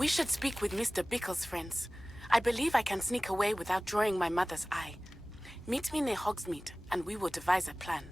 We should speak with Mr. Bickle's friends. I believe I can sneak away without drawing my mother's eye. Meet me near Hogsmeade, and we will devise a plan.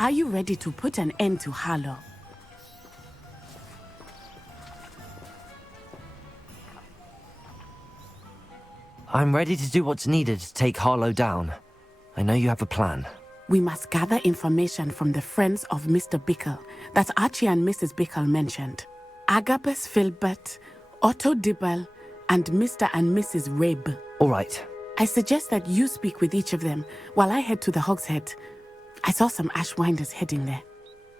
Are you ready to put an end to Harlow? I'm ready to do what's needed to take Harlow down. I know you have a plan. We must gather information from the friends of Mr. Bickle that Archie and Mrs. Bickle mentioned. Agabus Filbert, Otto Dibble, and Mr. and Mrs. Rabe. All right. I suggest that you speak with each of them while I head to the Hogshead. I saw some Ashwinders heading there.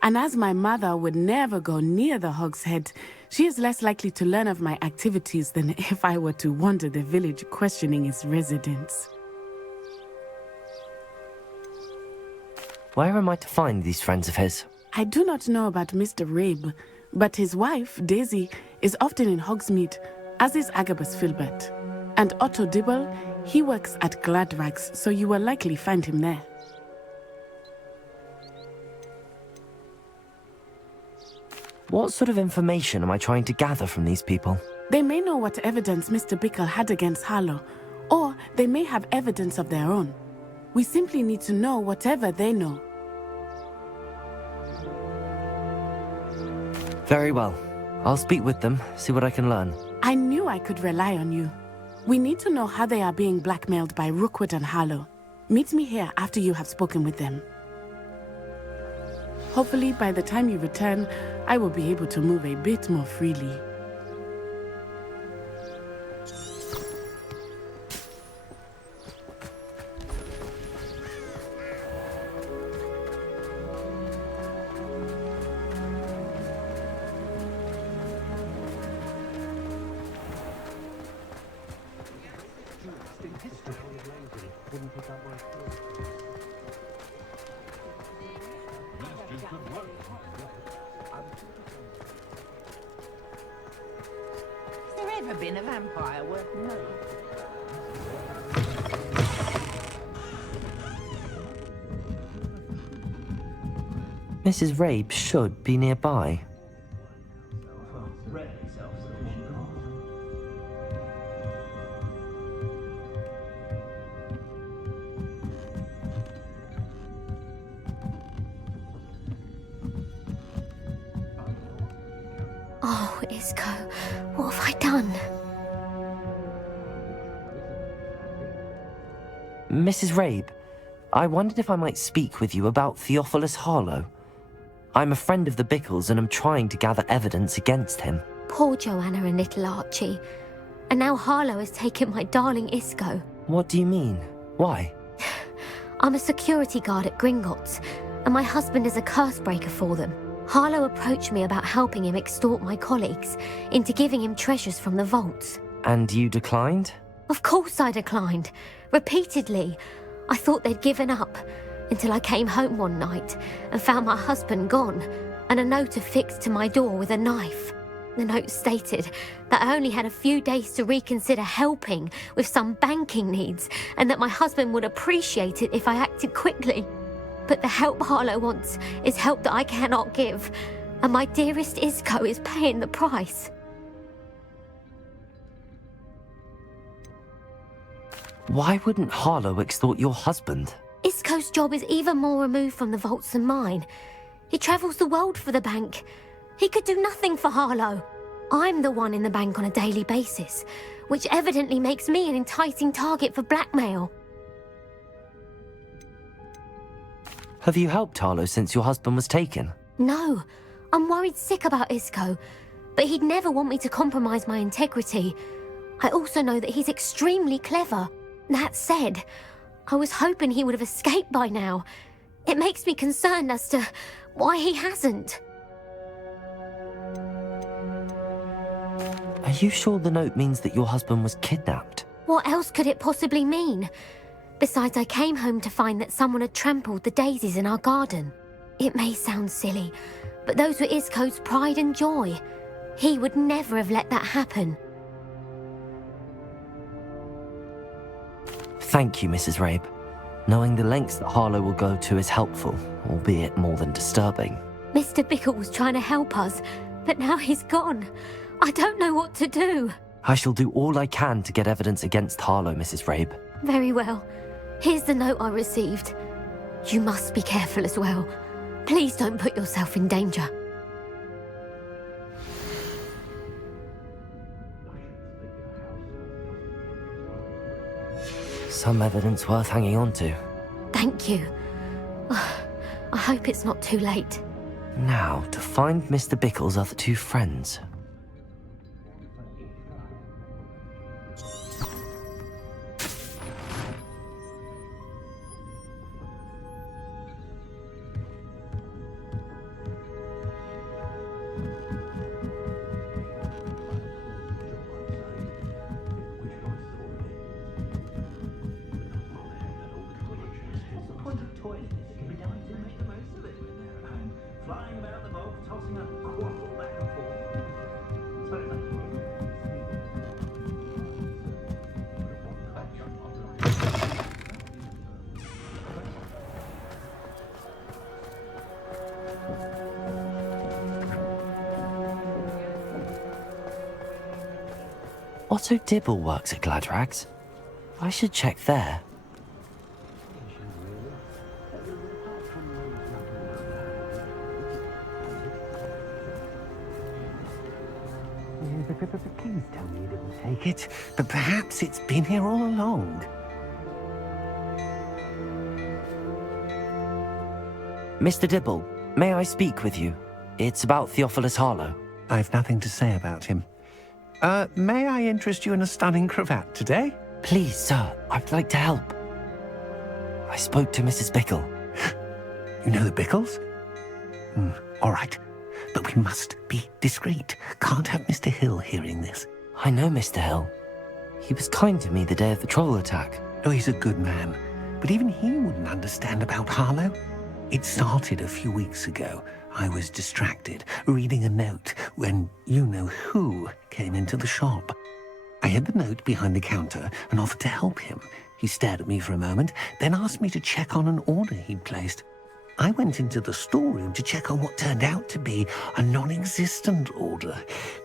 And as my mother would never go near the Hogshead, she is less likely to learn of my activities than if I were to wander the village questioning its residents. Where am I to find these friends of his? I do not know about Mr. Rabe, but his wife, Daisy, is often in Hogsmeade, as is Agabus Filbert. And Otto Dibble, he works at Gladrags, so you will likely find him there. What sort of information am I trying to gather from these people? They may know what evidence Mr. Bickle had against Harlow, or they may have evidence of their own. We simply need to know whatever they know. Very well. I'll speak with them, see what I can learn. I knew I could rely on you. We need to know how they are being blackmailed by Rookwood and Harlow. Meet me here after you have spoken with them. Hopefully, by the time you return, I will be able to move a bit more freely. Ever been a vampire worth knowing? Mrs. Rabe should be nearby. Oh, Isco, what have I done? Mrs. Rabe, I wondered if I might speak with you about Theophilus Harlow. I'm a friend of the Bickles and am trying to gather evidence against him. Poor Joanna and little Archie. And now Harlow has taken my darling Isco. What do you mean? Why? I'm a security guard at Gringotts, and my husband is a curse breaker for them. Harlow approached me about helping him extort my colleagues into giving him treasures from the vaults. And you declined? Of course I declined. Repeatedly. I thought they'd given up, until I came home one night and found my husband gone. and a note affixed to my door with a knife. The note stated that I only had a few days to reconsider helping with some banking needs and that my husband would appreciate it if I acted quickly. But the help Harlow wants is help that I cannot give, and my dearest Isco is paying the price. Why wouldn't Harlow extort your husband? Isco's job is even more removed from the vaults than mine. He travels the world for the bank. He could do nothing for Harlow. I'm the one in the bank on a daily basis, which evidently makes me an enticing target for blackmail. Have you helped Harlow since your husband was taken? No, I'm worried sick about Isco, but he'd never want me to compromise my integrity. I also know that he's extremely clever. That said, I was hoping he would have escaped by now. It makes me concerned as to why he hasn't. Are you sure the note means that your husband was kidnapped? What else could it possibly mean? Besides, I came home to find that someone had trampled the daisies in our garden. It may sound silly, but those were Isco's pride and joy. He would never have let that happen. Thank you, Mrs. Rabe. Knowing the lengths that Harlow will go to is helpful, albeit more than disturbing. Mr. Bickle was trying to help us, but now he's gone. I don't know what to do. I shall do all I can to get evidence against Harlow, Mrs. Rabe. Very well. Here's the note I received. You must be careful as well. Please don't put yourself in danger. Some evidence worth hanging on to. Thank you. I hope it's not too late. Now, to find Mr. Bickle's other two friends. Otto Dibble works at Gladrags. I should check there. Please tell me you didn't take it, but perhaps it's been here all along. Mr. Dibble, may I speak with you? It's about Theophilus Harlow. I've nothing to say about him. May I interest you in a stunning cravat today? Please, sir, I'd like to help. I spoke to Mrs. Bickle. You know the Bickles? All right, but we must be discreet. Can't have Mr. Hill hearing this. I know Mr. Hill. He was kind to me the day of the troll attack. Oh, he's a good man, but even he wouldn't understand about Harlow. It started a few weeks ago. I was distracted, reading a note, when you-know-who came into the shop. I hid the note behind the counter and offered to help him. He stared at me for a moment, then asked me to check on an order he'd placed. I went into the storeroom to check on what turned out to be a non-existent order.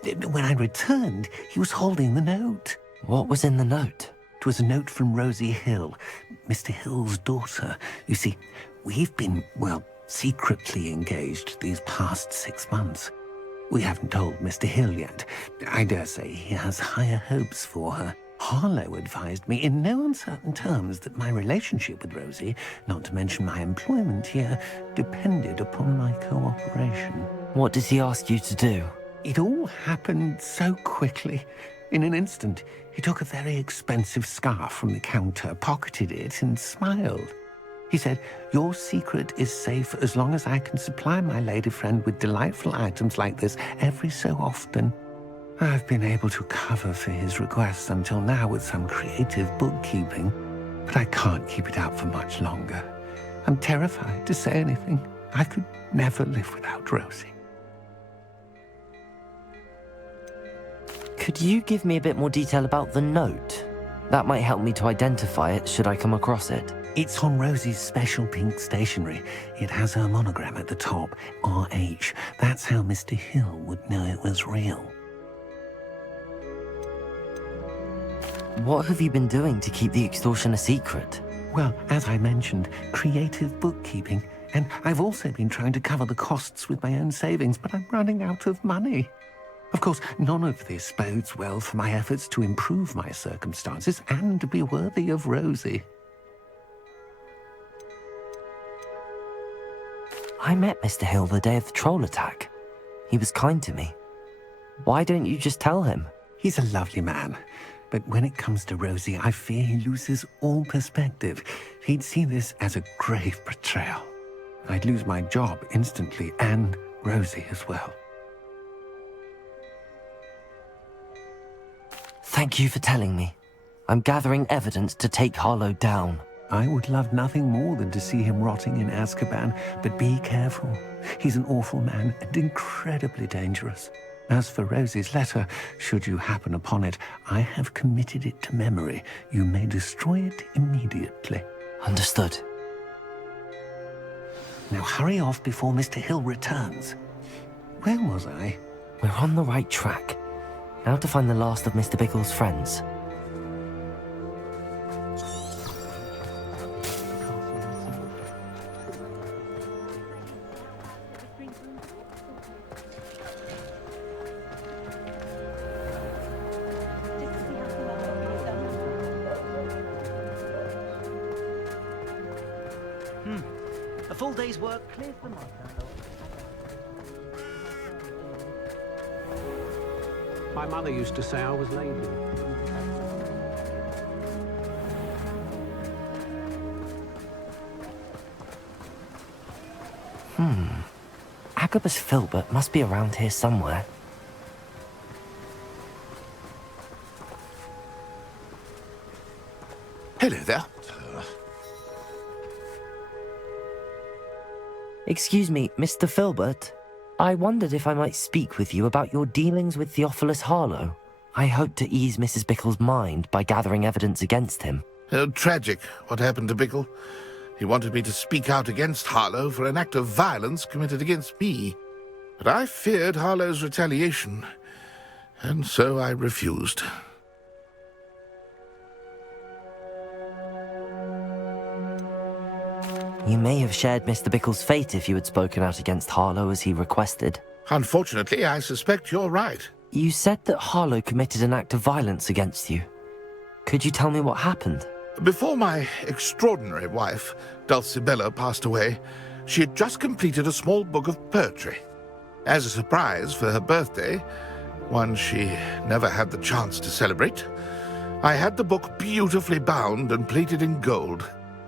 When I returned, he was holding the note. What was in the note? It was a note from Rosie Hill, Mr. Hill's daughter. You see, we've been, secretly engaged these past 6 months. We haven't told Mr. Hill yet. I dare say he has higher hopes for her. Harlow advised me in no uncertain terms that my relationship with Rosie, not to mention my employment here, depended upon my cooperation. What does he ask you to do? It all happened so quickly. In an instant, he took a very expensive scarf from the counter, pocketed it, and smiled. He said, "Your secret is safe as long as I can supply my lady friend with delightful items like this every so often." I've been able to cover for his requests until now with some creative bookkeeping, but I can't keep it out for much longer. I'm terrified to say anything. I could never live without Rosie. Could you give me a bit more detail about the note? That might help me to identify it should I come across it. It's on Rosie's special pink stationery. It has her monogram at the top, RH. That's how Mr. Hill would know it was real. What have you been doing to keep the extortion a secret? Well, as I mentioned, creative bookkeeping. And I've also been trying to cover the costs with my own savings, but I'm running out of money. Of course, none of this bodes well for my efforts to improve my circumstances and be worthy of Rosie. I met Mr. Hill the day of the troll attack. He was kind to me. Why don't you just tell him? He's a lovely man. But when it comes to Rosie, I fear he loses all perspective. He'd see this as a grave betrayal. I'd lose my job instantly, and Rosie as well. Thank you for telling me. I'm gathering evidence to take Harlow down. I would love nothing more than to see him rotting in Azkaban, but be careful. He's an awful man and incredibly dangerous. As for Rosie's letter, should you happen upon it, I have committed it to memory. You may destroy it immediately. Understood. Now hurry off before Mr. Hill returns. Where was I? We're on the right track. Now to find the last of Mr. Bickle's friends. A full day's work clears the mind. My mother used to say I was lazy. Agabus Filbert must be around here somewhere. Hello there. Excuse me, Mr. Filbert. I wondered if I might speak with you about your dealings with Theophilus Harlow. I hope to ease Mrs. Bickle's mind by gathering evidence against him. Tragic, what happened to Bickle. He wanted me to speak out against Harlow for an act of violence committed against me. But I feared Harlow's retaliation, and so I refused. You may have shared Mr. Bickle's fate if you had spoken out against Harlow as he requested. Unfortunately, I suspect you're right. You said that Harlow committed an act of violence against you. Could you tell me what happened? Before my extraordinary wife, Dulcibella, passed away, she had just completed a small book of poetry. As a surprise for her birthday, one she never had the chance to celebrate, I had the book beautifully bound and plated in gold.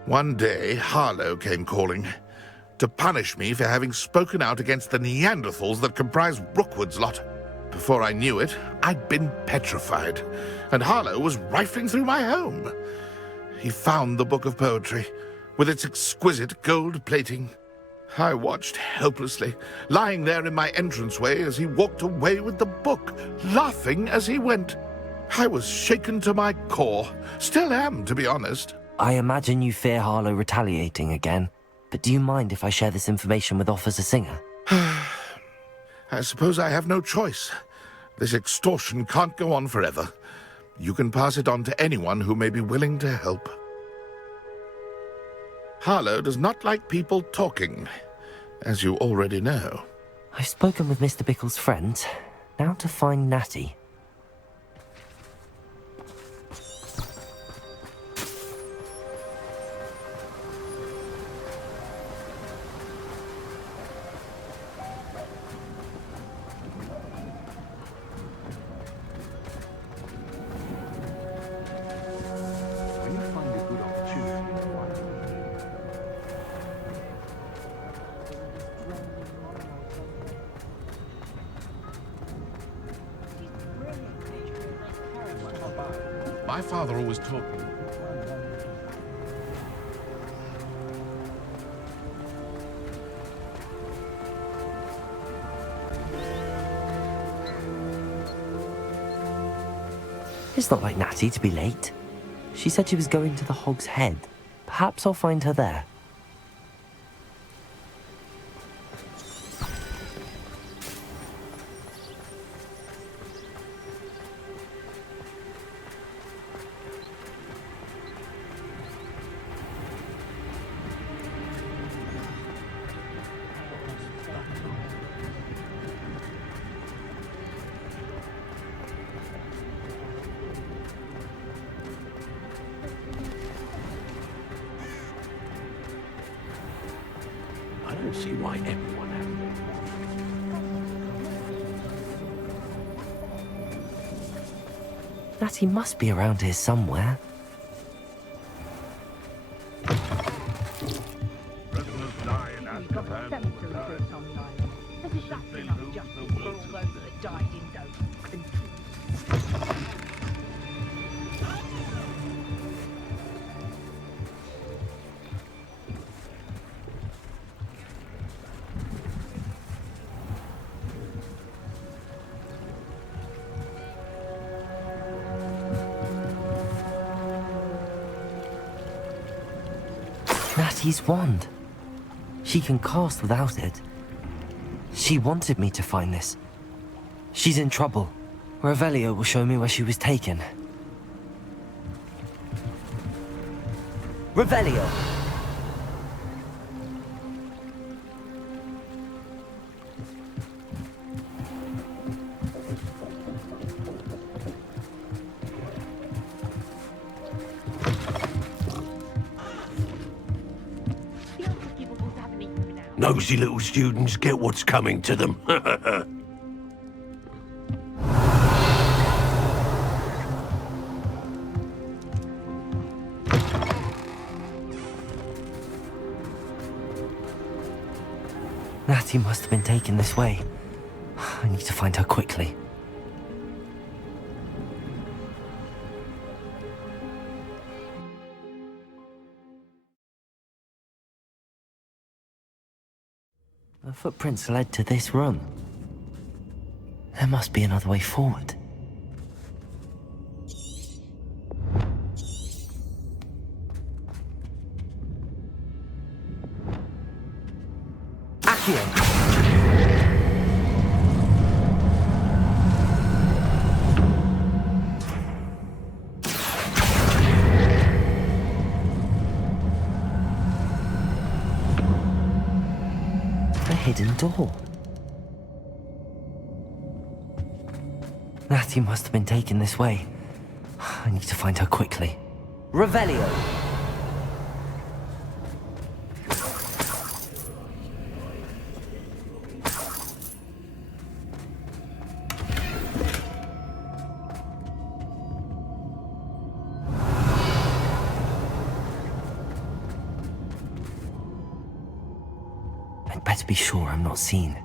One day, Harlow came calling to punish me for having spoken out against the Neanderthals that comprise Rookwood's lot. Before I knew it, I'd been petrified, and Harlow was rifling through my home. He found the book of poetry, with its exquisite gold plating. I watched helplessly, lying there in my entranceway as he walked away with the book, laughing as he went. I was shaken to my core. Still am, to be honest. I imagine you fear Harlow retaliating again, but do you mind if I share this information with Officer Singer? I suppose I have no choice. This extortion can't go on forever. You can pass it on to anyone who may be willing to help. Harlow does not like people talking, as you already know. I've spoken with Mr. Bickle's friends. Now to find Natty. My father always taught me. It's not like Natty to be late. She said she was going to the Hog's Head. Perhaps I'll find her there. I don't see why everyone has it. Natty must be around here somewhere. Prisoners die in Azkaban. Natty's wand. She can cast without it. She wanted me to find this. She's in trouble. Revelio will show me where she was taken. Revelio! Nosy little students get what's coming to them. Natty must have been taken this way. I need to find her quickly. The footprints led to this room. There must be another way forward. Accio! Hidden door. Natty must have been taken this way. I need to find her quickly. Revelio! I'd better be sure I'm not seen.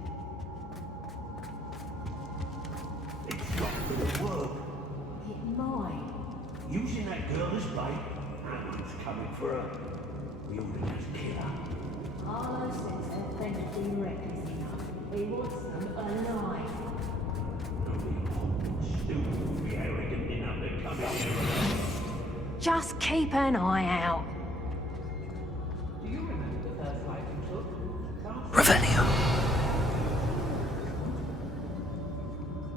Using that girl as bait, Alan's coming for her. We ought to just kill her. Harlow says her friends been reckless enough. He wants them alive. Stupid will be arrogant enough to come in here. Just keep an eye out. Revelio!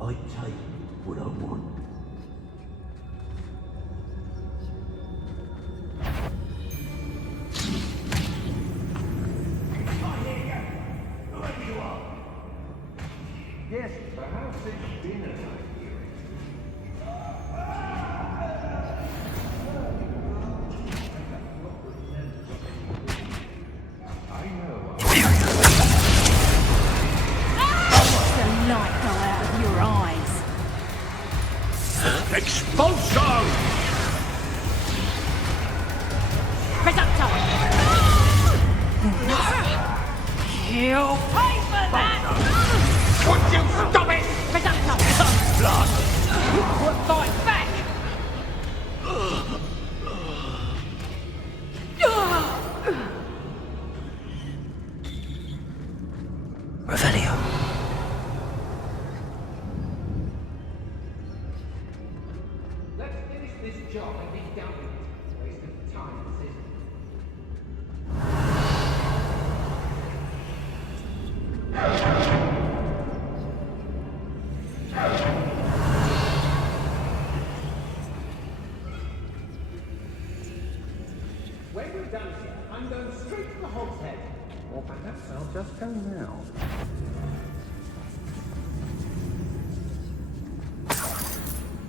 I take what I want. Yes, perhaps it's dinner time here. I know. The light go out of your eyes. Expulso! Reducto! You'll pay for that! Would you stop it? Reducto! Blood! Fight back! Revelio! Let's to the hogshead. Or perhaps I'll just go now.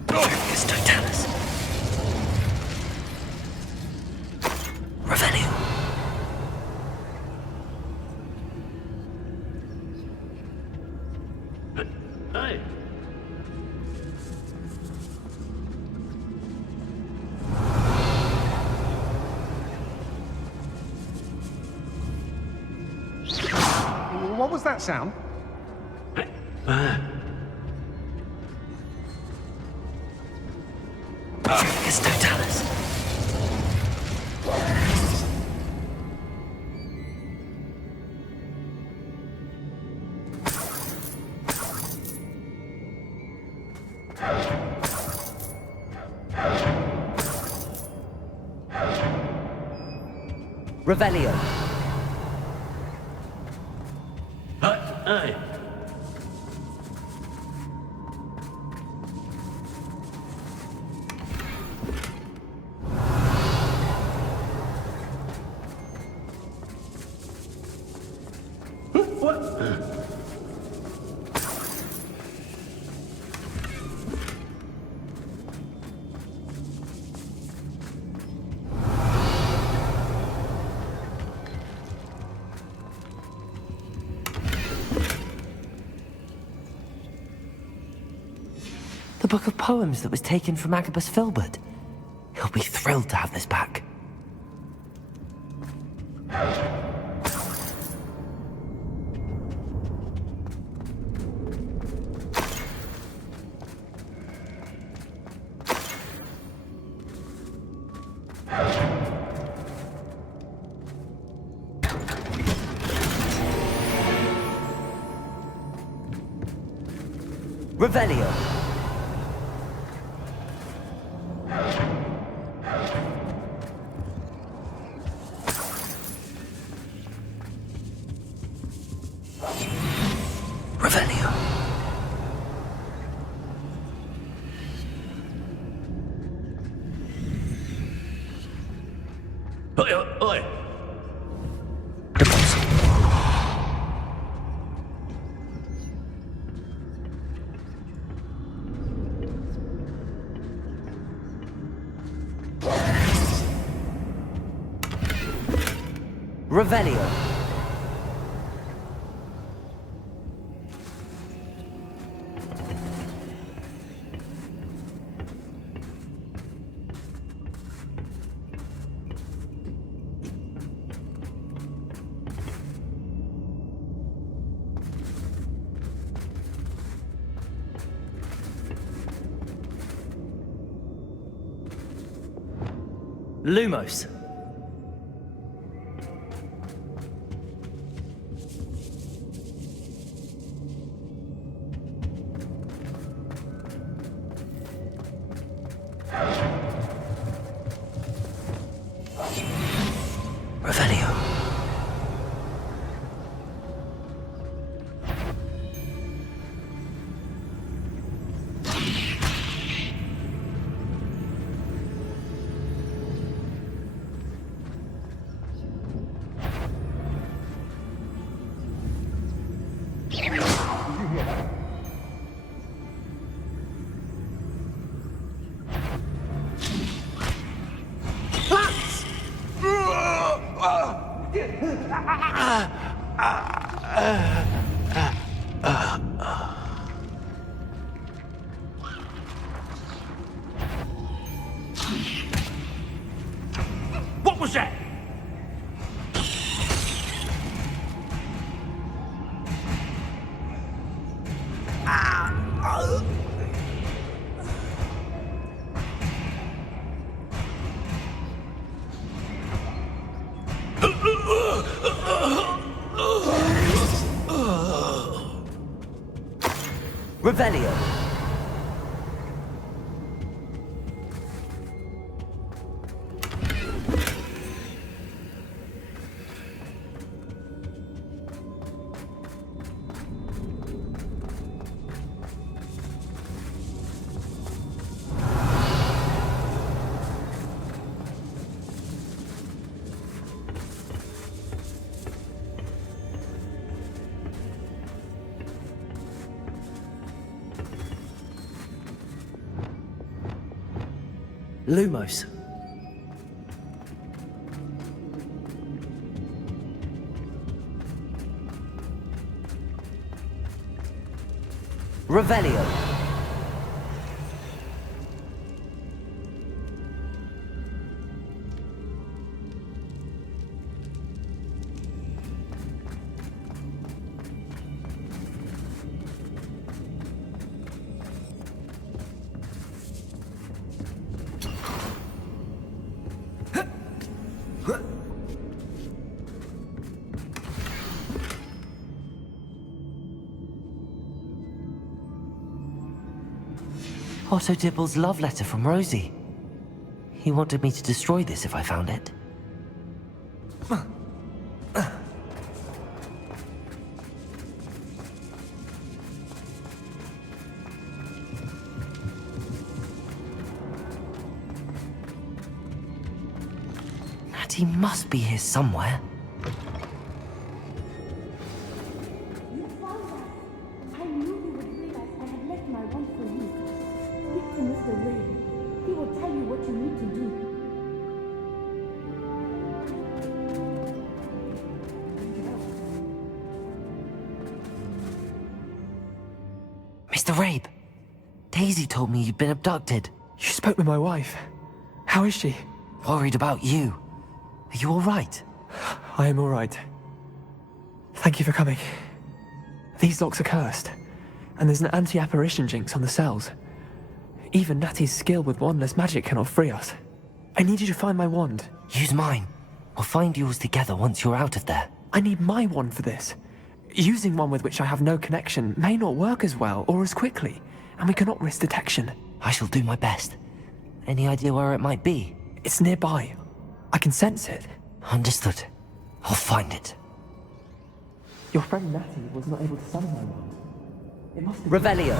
Curious Totalis. Revelio. Hey. What was that sound? Curious Totalis. Revelio. Hey. What? The book of poems that was taken from Agabus Filbert. He'll be thrilled to have this back. Revelio. Revelio. Oi, oi. Deposit. Revelio. Lumos. Revelio. What was that? Revelio. Lumos. Revelio. Otto Dibble's love letter from Rosie. He wanted me to destroy this if I found it. Natty must be here somewhere. You found that. I knew you would realize I had left my wand for you. Speak to Mr. Ray. He will tell you what you need to do. Mr. Rabe, Daisy told me you'd been abducted. You spoke with my wife. How is she? Worried about you. Are you all right? I am all right. Thank you for coming. These locks are cursed, and there's an anti-apparition jinx on the cells. Even Natty's skill with wandless magic cannot free us. I need you to find my wand. Use mine. We'll find yours together once you're out of there. I need my wand for this. Using one with which I have no connection may not work as well or as quickly, and we cannot risk detection. I shall do my best. Any idea where it might be? It's nearby. I can sense it. Understood. I'll find it. Your friend Natty was not able to summon my wand. It must have... Revelio.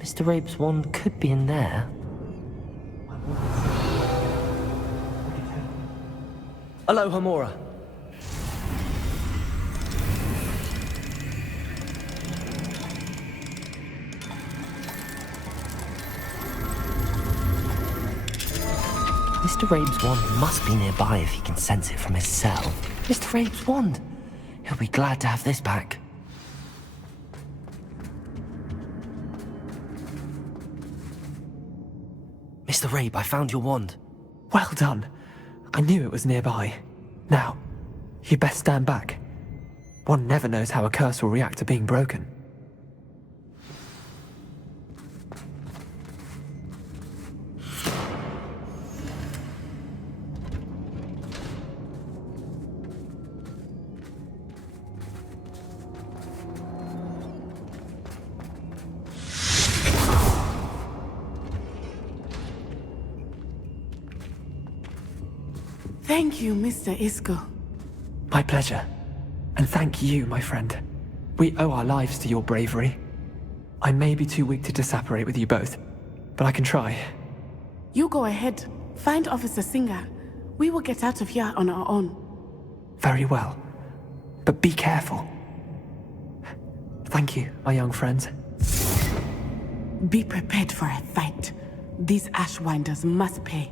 Mr. Rabe's wand could be in there. Hello, Hamora. Mr. Rabe's wand must be nearby if he can sense it from his cell. Mr. Rabe's wand! He'll be glad to have this back. Mr. Rabe, I found your wand. Well done. I knew it was nearby. Now, you best stand back. One never knows how a curse will react to being broken. Thank you, Mr. Isco. My pleasure. And thank you, my friend. We owe our lives to your bravery. I may be too weak to disapparate with you both, but I can try. You go ahead. Find Officer Singer. We will get out of here on our own. Very well. But be careful. Thank you, my young friends. Be prepared for a fight. These Ashwinders must pay.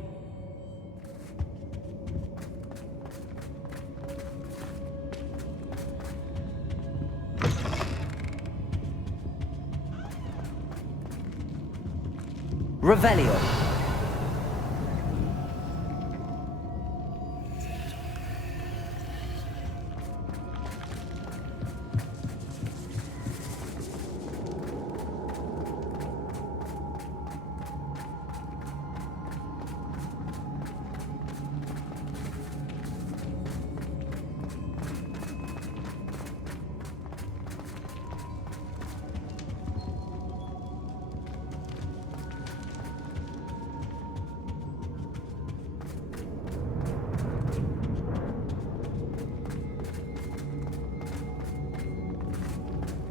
Revelio.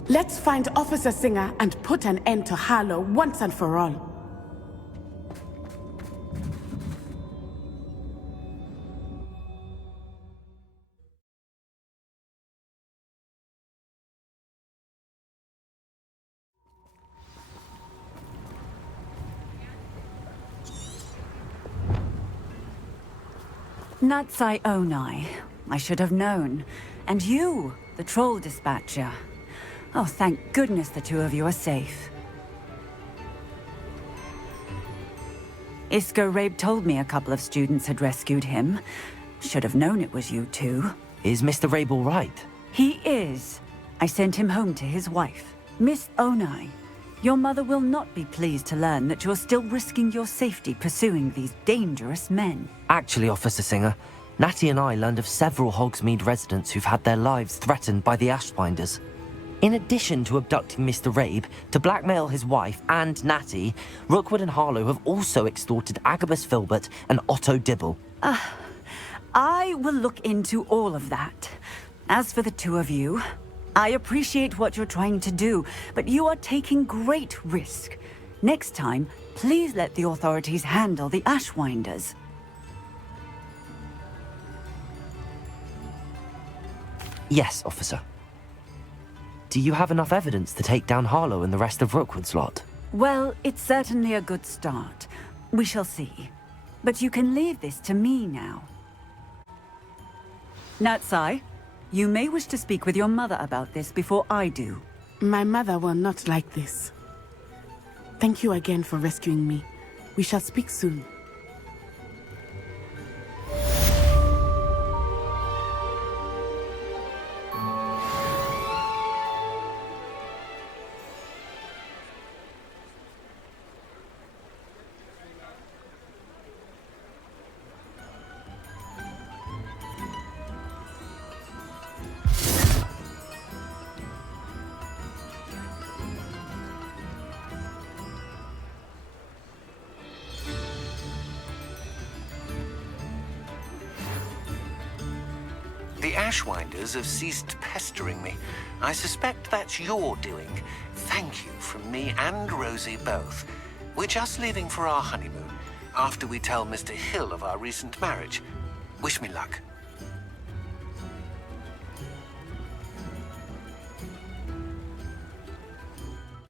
Let's find Officer Singer and put an end to Harlow once and for all. Natsai Onai. I should have known. And you, the troll dispatcher. Oh, thank goodness the two of you are safe. Isco Rabe told me a couple of students had rescued him. Should have known it was you two. Is Mr. Rabe all right? He is. I sent him home to his wife. Miss Onai, your mother will not be pleased to learn that you're still risking your safety pursuing these dangerous men. Actually, Officer Singer, Natty and I learned of several Hogsmeade residents who've had their lives threatened by the Ashwinders. In addition to abducting Mr. Rabe to blackmail his wife and Natty, Rookwood and Harlow have also extorted Agabus Filbert and Otto Dibble. I will look into all of that. As for the two of you, I appreciate what you're trying to do, but you are taking great risk. Next time, please let the authorities handle the Ashwinders. Yes, officer. Do you have enough evidence to take down Harlow and the rest of Rookwood's lot? Well, it's certainly a good start. We shall see. But you can leave this to me now. Natsai, you may wish to speak with your mother about this before I do. My mother will not like this. Thank you again for rescuing me. We shall speak soon. The Ashwinders have ceased pestering me. I suspect that's your doing. Thank you from me and Rosie both. We're just leaving for our honeymoon, after we tell Mr. Hill of our recent marriage. Wish me luck.